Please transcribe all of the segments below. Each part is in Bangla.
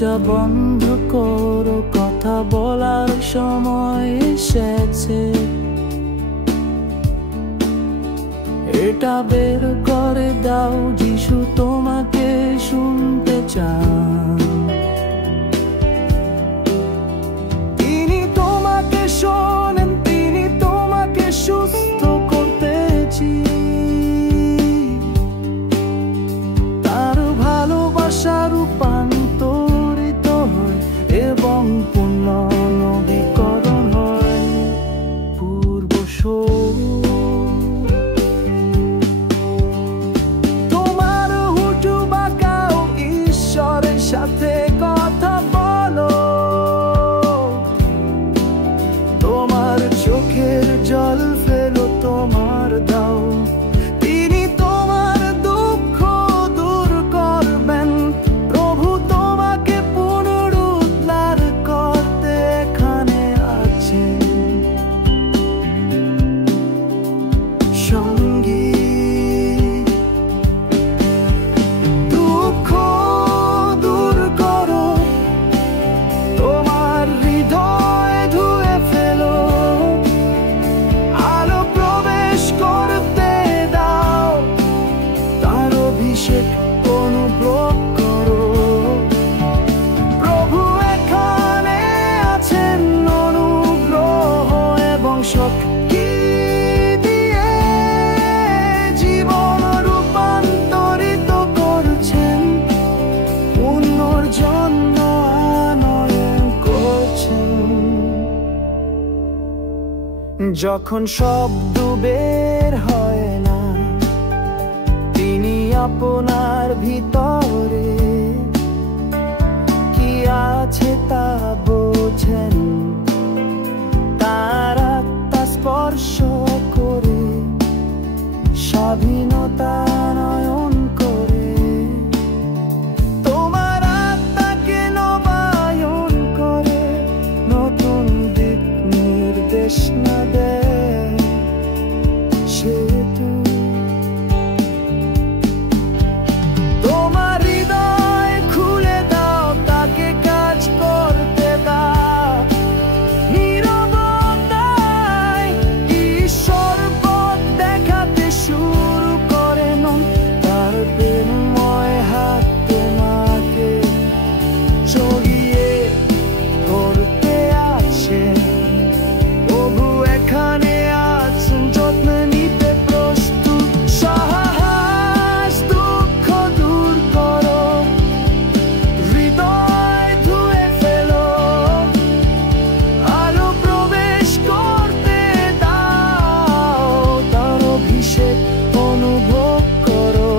দরজা বন্ধ করো, কথা বলার সময় এসেছে। এটা বের করে দাও, যিশু তোমাকে শুনতে চান। তিনি তোমাকে শোনেন, তিনি তোমাকে সুস্থ করতে তার ভালোবাসা রূপান্তরিত হয় এবং পূর্ণ নবীকরণ হয়। পূর্ব তোমার হুটু বাঁকাও, ঈশ্বরের সাথে কথা বলো। তোমার চোখের জল ফেলো, তোমার দাও, তিনি তোমার দুঃখ দূর করবেন। প্রভু তোমাকে পুনরুদ্ধার করতে এখানে আছেন। সঙ্গী দুঃখ দূর করো, তোমার হৃদয় ধুয়ে ফেলো, আলো প্রবেশ করতে দাও, তার অভিষেক অনুভব করো। প্রভু এখানে আছেন, অনুগ্রহ এবং শক্তি দিয়ে জীবন রূপান্তরিত করছেন, পুনর্জন্ম আনয়ন করছেন। যখন শব্দ বের হয় না, তিনি আপনার ভিতরে কি আছে তা বোঝেন। তার আত্মা স্পর্শ করে স্বাধীনতা নয়ন করে, তোমার আত্মাকে নবায়ন করে, নতুন দিক নির্দেশ না দেয় সেতু। তোমার হৃদয় খুলে দাও, তাকে কাজ করতে দাও। নীরবতায় ঈশ্বর পথ দেখাতে শুরু করেন, তার প্রেমময় হাত তোমাকে জড়িয়ে ধরতে আছেন। প্রভু এখানে আছেন, যত্ন নিতে প্রস্তুত। সাহস দুঃখ দূর করো, হৃদয় ধুয়ে ফেলো, আলো প্রবেশ করতে দাও, তার অভিষেক অনুভব করো।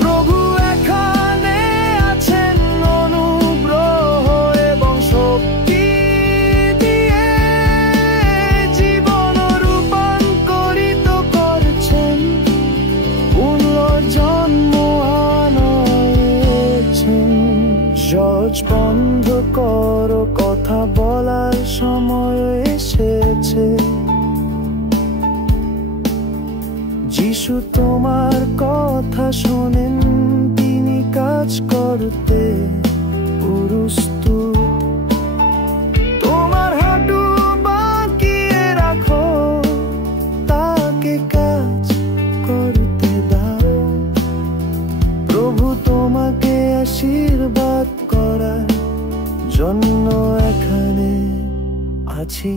প্রভু এখানে আছেন, অনুগ্রহ এবং শক্তি দিয়ে জীবন রূপান্তরিত করছেন, পুনর্জন্ম আনছেন। জজ বন্ধ করো, কথা বলার সময় এসেছে। যিশু তোমার কথা শোনেন, তিনি কাজ করতে প্রস্তুত। তোমার হাঁটু বাঁকিয়ে রাখো, তাকে কাজ করতে দাও। প্রভু তোমাকে আশীর্বাদ করার জন্য এখানে আছি।